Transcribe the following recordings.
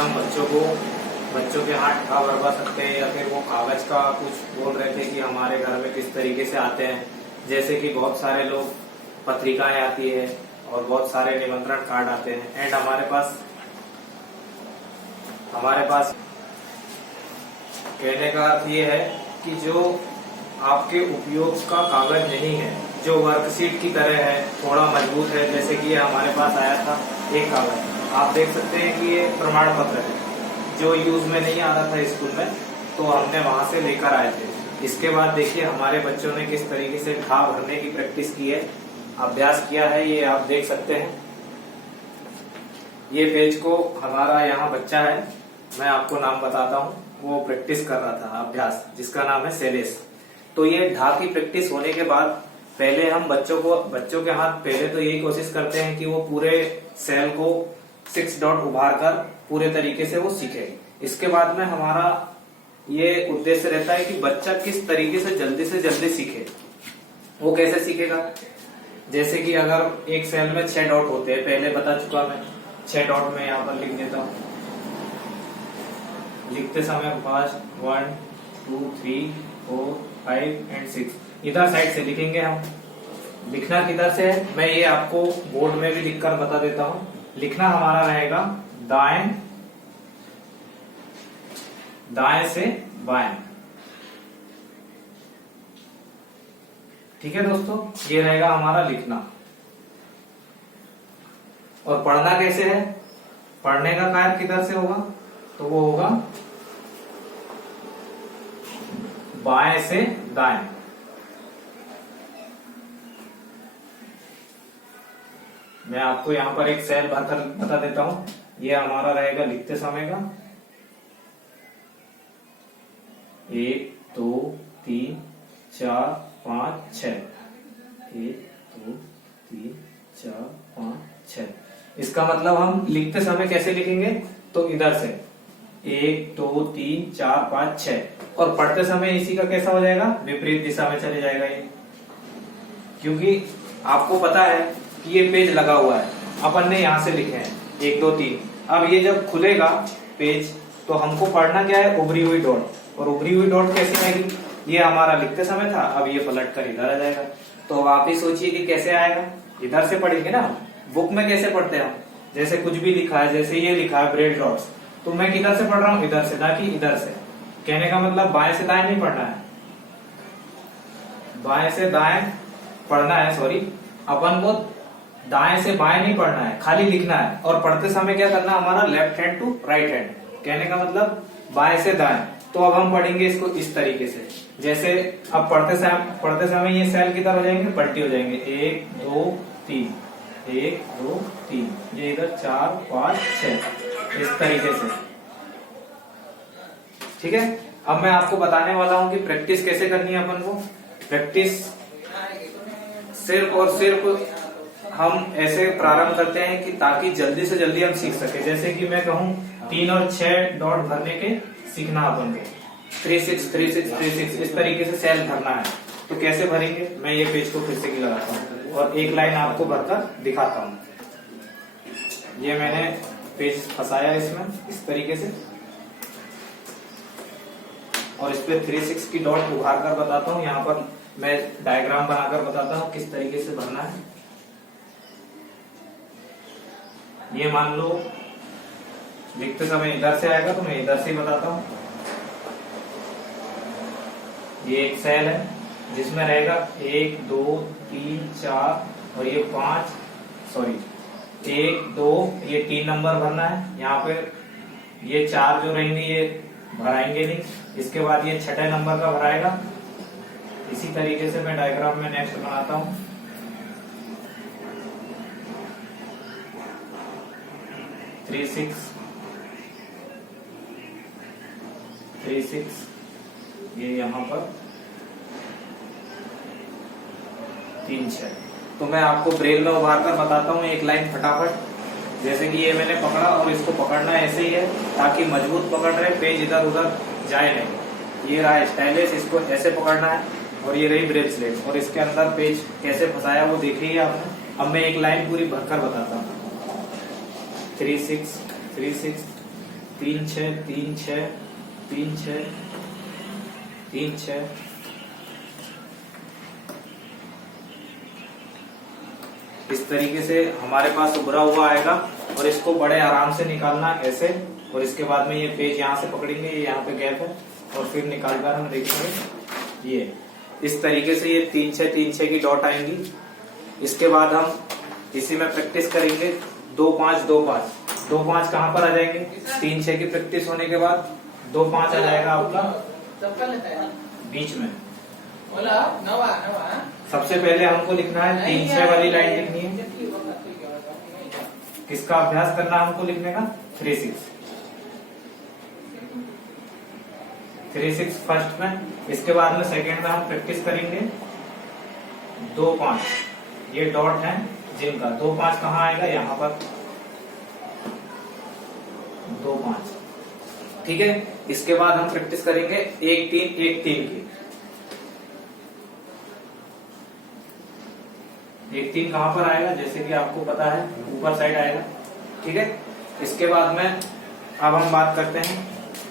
हम बच्चों के हाथ ठा भरवा सकते हैं, या फिर वो कागज का कुछ बोल रहे थे कि हमारे घर में किस तरीके से आते हैं। जैसे कि बहुत सारे लोग पत्रिकाएं आती है और बहुत सारे निमंत्रण कार्ड आते हैं। एंड हमारे पास कहने का अर्थ ये है कि जो आपके उपयोग का कागज नहीं है, जो वर्कशीट की तरह है, थोड़ा मजबूत है, जैसे कि ये हमारे पास आया था एक कागज, आप देख सकते हैं कि ये प्रमाण पत्र है जो यूज में नहीं आ रहा था स्कूल में, तो हमने वहां से लेकर आए थे। इसके बाद देखिए हमारे बच्चों ने किस तरीके से घा भरने की प्रैक्टिस की है, अभ्यास किया है, ये आप देख सकते हैं। ये पेज को हमारा यहाँ बच्चा है, मैं आपको नाम बताता हूँ, वो प्रैक्टिस कर रहा था अभ्यास, जिसका नाम है शैलेश। तो ये ढा की प्रैक्टिस होने के बाद पहले हम बच्चों के हाथ पहले तो यही कोशिश करते हैं कि वो पूरे सेल को 6 डॉट उभार कर पूरे तरीके से वो सीखे। इसके बाद में हमारा ये उद्देश्य रहता है कि बच्चा किस तरीके से जल्दी सीखे। वो कैसे सीखेगा, जैसे कि अगर एक सेल में 6 डॉट होते हैं, पहले बता चुका मैं, 6 डॉट में यहाँ पर लिख देता हूँ। लिखते समय फर्स्ट 1 2 3 4 5 एंड 6 इधर साइड से लिखेंगे हम। लिखना किधर से है मैं ये आपको बोर्ड में भी लिखकर बता देता हूँ। लिखना हमारा रहेगा दाएं से बाएं। ठीक है दोस्तों, ये रहेगा हमारा लिखना। और पढ़ना कैसे है, पढ़ने का कार्य किधर से होगा, तो वो होगा बाएं से दाएं। मैं आपको यहाँ पर एक सेल भरकर बता देता हूं। ये हमारा रहेगा लिखते समय का 1 2 3 4 5 6। 1 2 3 4 5 6। इसका मतलब हम लिखते समय कैसे लिखेंगे, तो इधर से 1 2 3 4 5 6। और पढ़ते समय इसी का कैसा हो जाएगा, विपरीत दिशा में चले जाएगा ये, क्योंकि आपको पता है कि ये पेज लगा हुआ है, अपन ने यहाँ से लिखे हैं 1 2 3। अब ये जब खुलेगा पेज तो हमको पढ़ना क्या है, उभरी हुई डॉट। और उभरी हुई डॉट कैसे आएगी, ये हमारा लिखते समय था, अब ये पलट कर इधर आ जाएगा। तो आप ही सोचिए कि कैसे आएगा, इधर से पढ़ेंगे ना। बुक में कैसे पढ़ते हैं हम, जैसे कुछ भी लिखा है, जैसे ये लिखा है ब्रेड डॉट्स, तो मैं किधर से पढ़ रहा हूँ, इधर से, ना कि इधर से। कहने का मतलब बाएं से दाएं नहीं पढ़ना है, बाएं से दाएं पढ़ना है, सॉरी, अपन को दाएं से बाएं नहीं पढ़ना है, खाली लिखना है। और पढ़ते समय क्या करना हमारा, left hand to right hand. कहने का मतलब बाएं से दाएं। तो अब हम पढ़ेंगे इसको इस तरीके से, जैसे अब पढ़ते समय ये सेल किधर हो जाएंगे, पलटी हो जाएंगे, 1 2 3 1 2 3, ये इधर 4 5 6, इस तरीके से। ठीक है, अब मैं आपको बताने वाला हूं कि प्रैक्टिस कैसे करनी है अपन को। प्रैक्टिस सिर्फ और सिर्फ हम ऐसे प्रारंभ करते हैं कि ताकि जल्दी से जल्दी हम सीख सके। जैसे कि मैं कहूं 3 और 6 डॉट भरने के सीखना अपन को, 3 6 3 6 3 6 इस तरीके से सेल भरना है। तो कैसे भरेंगे, मैं ये पेज को फिर से लगाता हूँ और एक लाइन आपको भरकर दिखाता हूँ। ये मैंने पेज फंसाया इसमें इस तरीके से, और इस पे 3 6 की डॉट उभार कर बताता हूँ। यहाँ पर मैं डायग्राम बनाकर बताता हूँ किस तरीके से भरना है। ये मान लो लिखते समय इधर से आएगा, तो मैं इधर से बताता हूँ। ये एक सेल है जिसमें रहेगा 1 2 3 4 और ये 5, सॉरी 1 2, ये 3 नंबर भरना है। यहाँ पे ये 4 जो रहेंगे ये भराएंगे नहीं, इसके बाद ये 6 नंबर का भराएगा। इसी तरीके से मैं डायग्राम में नेक्स्ट बनाता हूँ। थ्री सिक्स, ये यहाँ पर 3 6। तो मैं आपको ब्रेल में उभार कर बताता हूँ एक लाइन फटाफट। जैसे कि ये मैंने पकड़ा और इसको पकड़ना ऐसे ही है ताकि मजबूत पकड़ रहे, पेज इधर उधर जाए नहीं। ये रहा स्टाइलिश, इसको ऐसे पकड़ना है। और ये रही ब्रेल स्लेट, और इसके अंदर पेज कैसे फंसाया वो देखिए आपने। अब मैं एक लाइन पूरी भरकर बताता हूँ। 3 6 3 6 3 6 3 6 3 6 3 6 इस तरीके से हमारे पास उभरा हुआ आएगा और इसको बड़े आराम से निकालना ऐसे, और इसके बाद में ये पेज यहाँ से पकड़ेंगे, ये यहाँ पे गैप है, और फिर निकालकर हम देखेंगे ये इस तरीके से ये 3 6 3 6 की डॉट आएंगी। इसके बाद हम इसी में प्रैक्टिस करेंगे 2 5 2 5 2 5 कहाँ पर आ जाएंगे, 3 6 की प्रैक्टिस होने के बाद 2 5 आ जाएगा आपका बीच में। सबसे पहले हमको लिखना है 3 6 वाली लाइन लिखनी है। किसका अभ्यास करना है हमको लिखने का, 3 6 3 6 फर्स्ट में। इसके बाद में सेकेंड में हम प्रैक्टिस करेंगे 2 5, ये डॉट है जिनका 2 5 कहाँ आएगा, यहाँ पर 2 5, ठीक है। इसके बाद हम प्रैक्टिस करेंगे 1 3 1 3 की। 1 3 कहाँ पर आएगा, जैसे कि आपको पता है ऊपर साइड आएगा, ठीक है। इसके बाद में अब हम बात करते हैं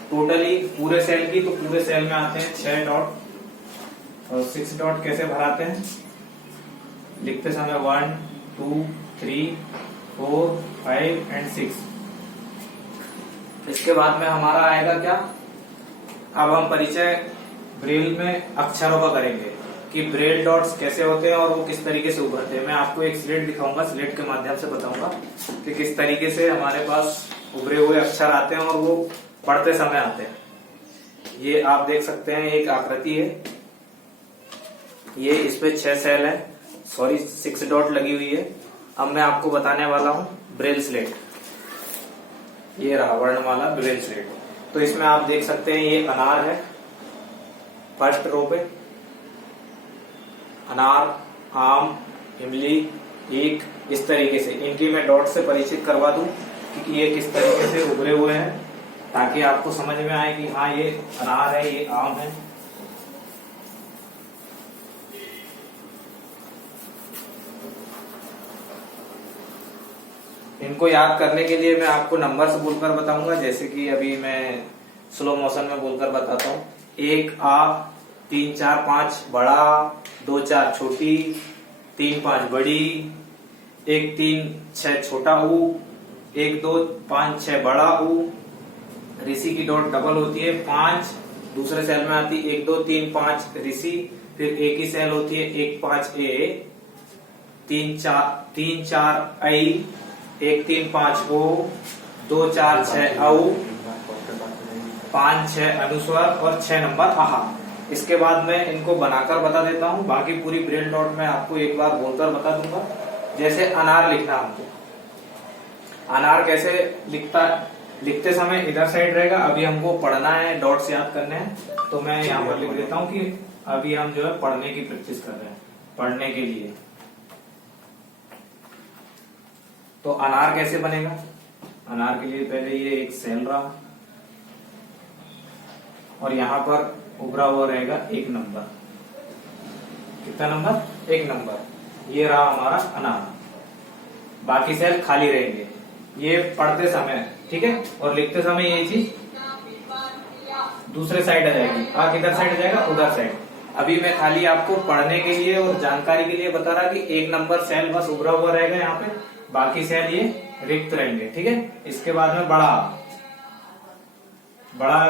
टोटली पूरे सेल की। तो पूरे सेल में आते हैं 6 डॉट, और 6 डॉट कैसे भराते हैं, लिखते समय 1 2 3 4 5 एंड 6। इसके बाद में हमारा आएगा क्या, अब हम परिचय ब्रेल में अक्षरों का करेंगे कि ब्रेल डॉट्स कैसे होते हैं और वो किस तरीके से उभरते हैं। मैं आपको एक स्लेट दिखाऊंगा, स्लेट के माध्यम से बताऊंगा कि किस तरीके से हमारे पास उभरे हुए अक्षर आते हैं और वो पढ़ते समय आते हैं। ये आप देख सकते हैं, एक आकृति है, ये इस पे 6 सेल है, सॉरी 6 डॉट लगी हुई है। अब मैं आपको बताने वाला हूं ब्रेल स्लेट। ये रहा वर्णमाला ब्रेल स्लेट। तो इसमें आप देख सकते हैं ये अनार है, फर्स्ट रो पे अनार, आम, इमली, ईख, इस तरीके से इनकी मैं डॉट से परिचित करवा दूं कि ये किस तरीके से उभरे हुए हैं, ताकि आपको समझ में आए कि हाँ ये अनार है, ये आम है। इनको याद करने के लिए मैं आपको नंबर्स बोलकर बताऊंगा, जैसे कि अभी मैं स्लो मोशन में बोलकर बताता हूँ। 1 आ, 3 4 5 बड़ा, 2 4 छोटी, 3 5 बड़ी, 1 3 6 छोटा ऊ, 1 2 5 6 बड़ा ऊ। ऋषि की डॉट डबल होती है, 5 दूसरे सेल में आती है, 1 2 3 5 ऋषि, फिर एक ही सेल होती है 1 5 ए, 3 4 आई, 1 3 5 ओ, 2 4 6 औ, 5 6 अनुस्वर और 6 नंबर आहा। इसके बाद मैं इनको बनाकर बता देता हूँ, बाकी पूरी ब्रेल डॉट में आपको एक बार बोलकर बता दूंगा। जैसे अनार लिखना हमको, अनार कैसे लिखते समय इधर साइड रहेगा। अभी हमको पढ़ना है, डॉट्स याद करने हैं, तो मैं यहाँ पर लिख देता हूँ कि अभी हम जो है पढ़ने की प्रैक्टिस कर रहे हैं, पढ़ने के लिए। तो अनार कैसे बनेगा, अनार के लिए पहले ये एक सेल रहा और यहाँ पर उभरा हुआ रहेगा 1 नंबर। कितना नंबर, 1 नंबर। ये रहा हमारा अनार, बाकी सेल खाली रहेंगे। ये पढ़ते समय, ठीक है, और लिखते समय ये चीज दूसरे साइड आ जाएगी। किधर साइड आ जाएगा, उधर साइड। अभी मैं खाली आपको पढ़ने के लिए और जानकारी के लिए बता रहा कि 1 नंबर सेल बस उभरा हुआ रहेगा यहाँ पे, बाकी सेल ये रिक्त रहेंगे, ठीक है। इसके बाद में बड़ा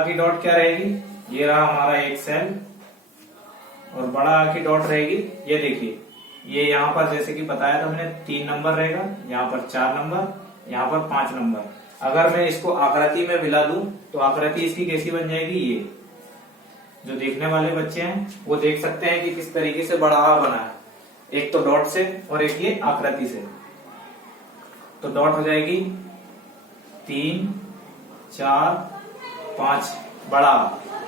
की डॉट क्या रहेगी, ये रहा हमारा एक सेल, और बड़ा की डॉट रहेगी, ये देखिए, ये यहाँ पर जैसे कि बताया था मैंने 3 नंबर रहेगा, यहाँ पर 4 नंबर, यहाँ पर 5 नंबर। अगर मैं इसको आकृति में मिला दूं तो आकृति इसकी कैसी बन जाएगी, ये जो देखने वाले बच्चे हैं वो देख सकते हैं कि किस तरीके से बड़ा बना है, एक तो डॉट से और एक ये आकृति से। तो डॉट हो जाएगी 3 4 5 बड़ा,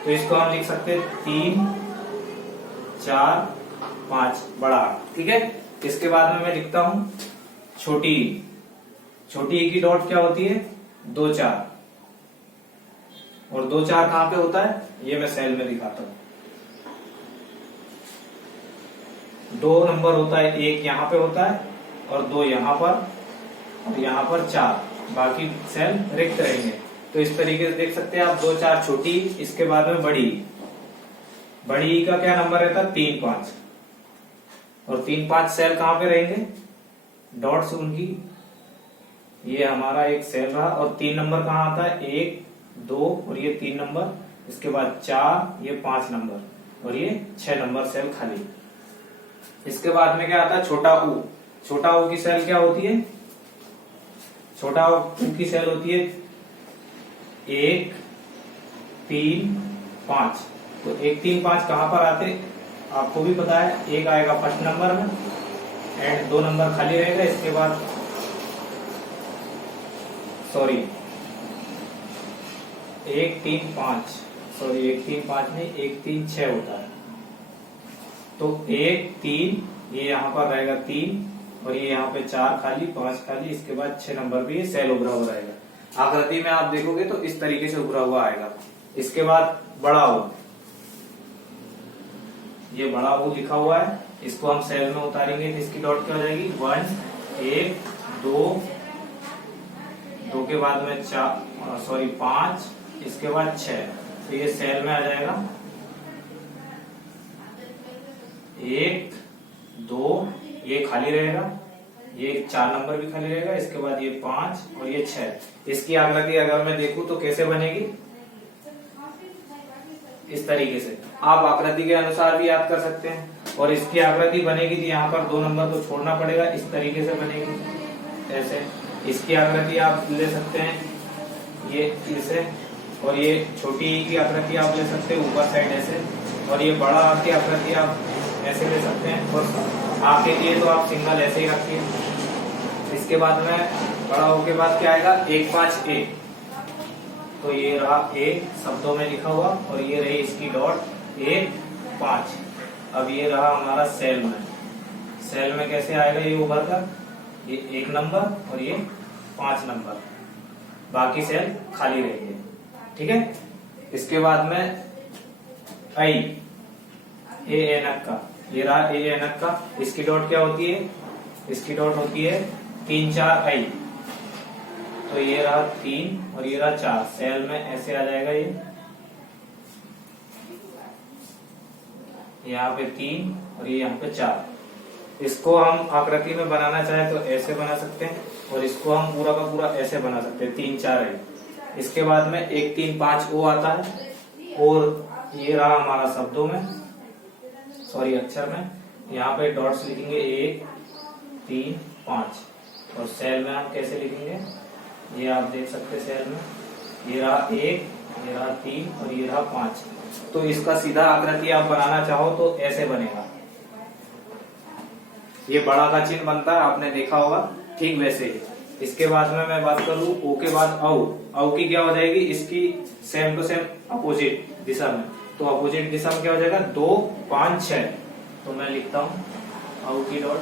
तो इसको हम लिख सकते हैं 3 4 5 बड़ा, ठीक है। इसके बाद में मैं लिखता हूं छोटी की डॉट क्या होती है, 2 4, और 2 4 कहां पे होता है, ये मैं सेल में दिखाता हूं। 2 नंबर होता है, 1 यहाँ पे होता है और 2 यहाँ पर, और यहाँ पर 4, बाकी सेल रिक्त रहेंगे। तो इस तरीके से देख सकते हैं आप, 2 4 छोटी, इसके बाद में बड़ी। बड़ी का क्या नंबर रहता है? 3 5, और 3 5 सेल कहां पे रहेंगे? डॉट्स उनकी, ये हमारा एक सेल रहा, और 3 नंबर कहां आता है? 1 2 और ये 3 नंबर, इसके बाद 4, ये 5 नंबर और ये 6 नंबर सेल खाली। इसके बाद में क्या आता है? छोटा ऊ। छोटा ऊ की सेल क्या होती है? छोटा ऊ की सेल होती है 1 3 5। तो 1 3 5 कहां पर आते? आपको भी पता है, एक आएगा फर्स्ट नंबर में एंड 2 नंबर खाली रहेगा। इसके बाद सॉरी 1 3 5, सॉरी 1 3 5 नहीं, 1 3 6 होता है। तो 1 3, ये यहाँ पर रहेगा 3 और ये यहाँ पे 4 खाली, 5 खाली, इसके बाद 6 नंबर भी ये सेल उभरा हुआ रहेगा। आकृति में आप देखोगे तो इस तरीके से उभरा हुआ आएगा। इसके बाद बड़ा हो, ये बड़ा हो लिखा हुआ है, इसको हम सेल में उतारेंगे तो इसकी डॉट क्या हो जाएगी? 1 1 2, 2 के बाद में 4 सॉरी 5, इसके बाद 6, तो ये सेल में आ जाएगा 1 2, ये खाली रहेगा, ये 4 नंबर भी खाली रहेगा, इसके बाद ये 5 और ये 6। इसकी आकृति अगर मैं देखूं तो कैसे बनेगी? इस तरीके से आप आकृति के अनुसार भी याद कर सकते हैं। और इसकी आकृति बनेगी तो यहाँ पर 2 नंबर को छोड़ना पड़ेगा, इस तरीके से बनेगी ऐसे। इसकी आकृति आप ले सकते हैं ये इसे, और ये छोटी ई की आकृति आप ले सकते हैं ऊपर साइड ऐसे, और ये बड़ा आ की आकृति आप ऐसे ले सकते हैं, और आ के लिए तो आप सिंगल ऐसे ही रखिए। इसके बाद में बड़ा हो के बाद क्या आएगा? 1 5 A, तो ये रहा A शब्दों में लिखा हुआ, और ये रही इसकी डॉट 1 5। अब ये रहा हमारा सेल में। सेल में कैसे आएगा ये उभर कर? ये 1 नंबर और ये 5 नंबर, बाकी सेल खाली रहेंगे। ठीक है। इसके बाद में आई, ए एनक का, ये रहा ए एनक का, इसकी डॉट क्या होती है? इसकी डॉट होती है 3 4 आई, तो ये रहा 3 और ये रहा 4, सेल में ऐसे आ जाएगा ये, यहाँ पे 3 और ये यहाँ पे 4। इसको हम आकृति में बनाना चाहे तो ऐसे बना सकते हैं, और इसको हम पूरा का पूरा ऐसे बना सकते हैं 3 4 आई। इसके बाद में 1 3 5 ओ आता है, और ये रहा हमारा शब्दों में, सॉरी अक्षर में, यहाँ पे डॉट्स लिखेंगे 1 3 5, और सेल में हम कैसे लिखेंगे? ये आप देख सकते हैं सेल में, ये रहा 1, ये रहा 3 और ये रहा 5। तो इसका सीधा आकृति आप बनाना चाहो तो ऐसे बनेगा। ये बड़ा का चिन्ह बनता है, आपने देखा होगा, ठीक वैसे ही। इसके बाद में मैं बात करूं ओ के बाद औ, औ की क्या हो जाएगी? इसकी सेम टू सेम अपोजिट दिशा में, तो अपोजिट दिशा में क्या हो जाएगा? 2 5 6। तो मैं लिखता हूं औ की डॉट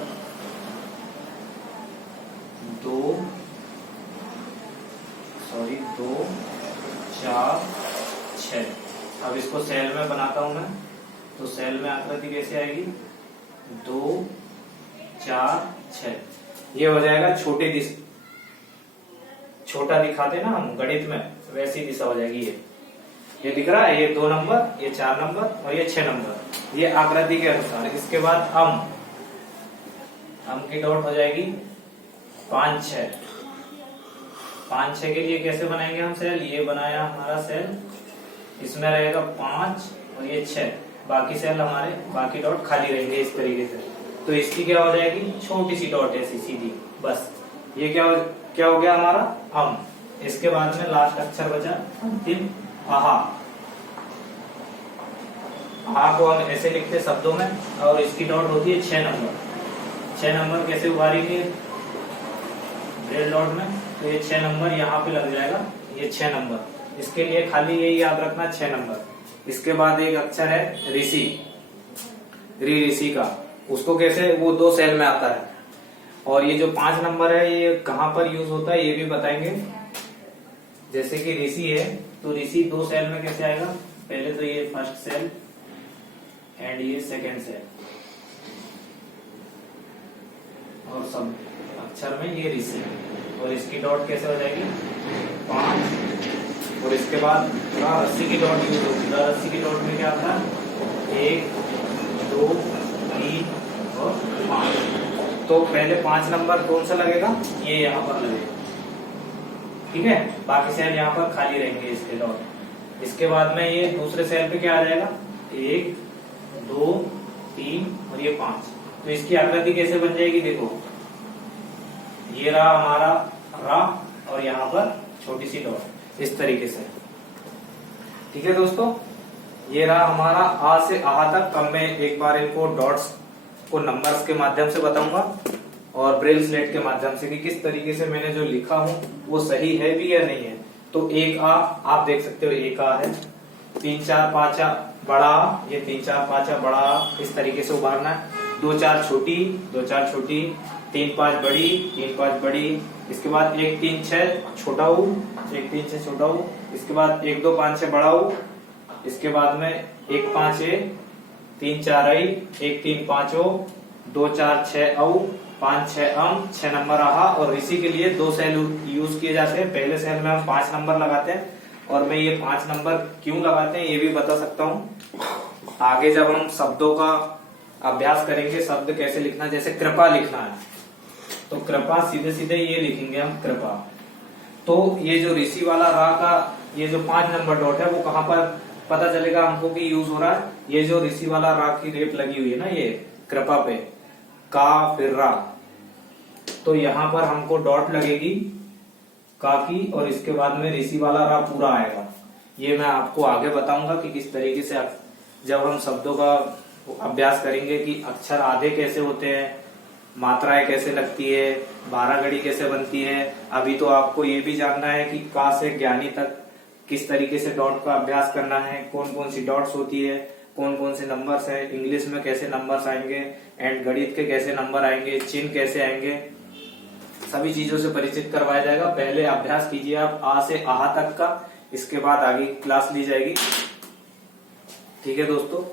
2 4 6। अब इसको सेल में बनाता हूं मैं, तो सेल में आकृति कैसे आएगी? 2 4 6। ये हो जाएगा छोटा दिखाते ना हम गणित में, वैसी दिशा हो जाएगी। ये दिख रहा है, ये 2 नंबर, ये 4 नंबर और ये 6 नंबर, ये आकृति के अनुसार। इसके बाद अम की डॉट हो जाएगी 5 6। 5 6 के लिए कैसे बनाएंगे हम सेल? ये बनाया हमारा सेल, इसमें रहेगा 5 और ये 6, बाकी सेल हमारे, बाकी डॉट खाली रहेंगे इस तरीके से। तो इसकी क्या हो जाएगी? छोटी सी डॉट ऐसी सीधी, बस। ये क्या हो गया हमारा? अम। इसके बाद में लास्ट अक्षर बचा अंतिम आहा। आहा को हम ऐसे लिखते शब्दों में, और इसकी डॉट होती है 6 नंबर। 6 नंबर कैसे उभारेंगे ब्रेड डॉट में? तो ये 6 नंबर यहाँ पे लग जाएगा, ये 6 नंबर। इसके लिए खाली यही याद रखना 6 नंबर। इसके बाद एक अक्षर है ऋषि, ऋषि का, उसको कैसे, वो 2 सेल में आता है। और ये जो 5 नंबर है ये कहां पर यूज होता है ये भी बताएंगे। जैसे कि ऋषि है, तो ऋषि 2 सेल में कैसे आएगा? पहले तो ये फर्स्ट सेल एंड ये सेकेंड सेल, और सब अक्षर में ये ऋषि, और इसकी डॉट कैसे हो जाएगी? 5 और इसके बाद रस्सी की डॉट यूज होगी। रस्सी की डॉट में क्या आता है, 1 2 3 और 5। तो पहले 5 नंबर कौन सा लगेगा, ये यहाँ पर लगेगा, ठीक है। बाकी सेल यहाँ पर खाली रहेंगे इसके डॉट। इसके बाद में ये दूसरे सेल पे क्या आ जाएगा, 1 2 3 और ये 5। तो इसकी आकृति कैसे बन जाएगी, देखो ये रहा हमारा रा और यहाँ पर छोटी सी डॉट, इस तरीके से, ठीक है दोस्तों। ये रहा हमारा आ से आहा तक। अब मैं एक बार इनको डॉट्स को नंबर्स के माध्यम से बताऊंगा और ब्रेल स्लेट के माध्यम से कि किस तरीके से मैंने जो लिखा हूं वो सही है भी या नहीं है। तो एक आ आप देख सकते हो, एक आ है, 3 4 5 बड़ा, ये 3 4 5 बड़ा, इस तरीके से उभारना है। 2 4 छोटी, 2 4 छोटी, 3 5 बड़ी, 3 5 बड़ी। इसके बाद 1 3 6 छोटा हूँ, 1 3 6 छोटा हूँ। इसके बाद 1 2 5 6 बड़ा हूँ। इसके बाद में 1 5 3 4 आई, 1 3 5 2 4 6 औ, 5 6 6 नंबर रहा। और इसी के लिए 2 सेल यूज किए जाते हैं। पहले सेल में हम 5 नंबर लगाते हैं और मैं ये 5 नंबर क्यों लगाते हैं ये भी बता सकता हूँ आगे जब हम शब्दों का अभ्यास करेंगे। शब्द कैसे लिखना, जैसे कृपा लिखना है तो कृपा सीधे सीधे ये लिखेंगे हम कृपा। तो ये जो ऋषि वाला रा का ये जो 5 नंबर डॉट है वो कहाँ पर पता चलेगा हमको कि यूज हो रहा है। ये जो ऋषि वाला रा की रेप लगी हुई है ना, ये कृपा पे, का फिर रा, तो यहाँ पर हमको डॉट लगेगी का की और इसके बाद में ऋषि वाला रा पूरा आएगा। ये मैं आपको आगे बताऊंगा कि किस तरीके से जब हम शब्दों का अभ्यास करेंगे कि अक्षर आधे कैसे होते हैं, मात्राएं कैसे लगती है, 12 घड़ी कैसे बनती है। अभी तो आपको ये भी जानना है कि का से ज्ञानी तक किस तरीके से डॉट का अभ्यास करना है, कौन कौन सी डॉट्स होती है, कौन कौन से नंबर्स है, इंग्लिश में कैसे नंबर्स आएंगे एंड गणित के कैसे नंबर आएंगे, चिन्ह कैसे आएंगे, सभी चीजों से परिचित करवाया जाएगा। पहले अभ्यास कीजिए आप आ से आहा तक का, इसके बाद आगे क्लास ली जाएगी, ठीक है दोस्तों।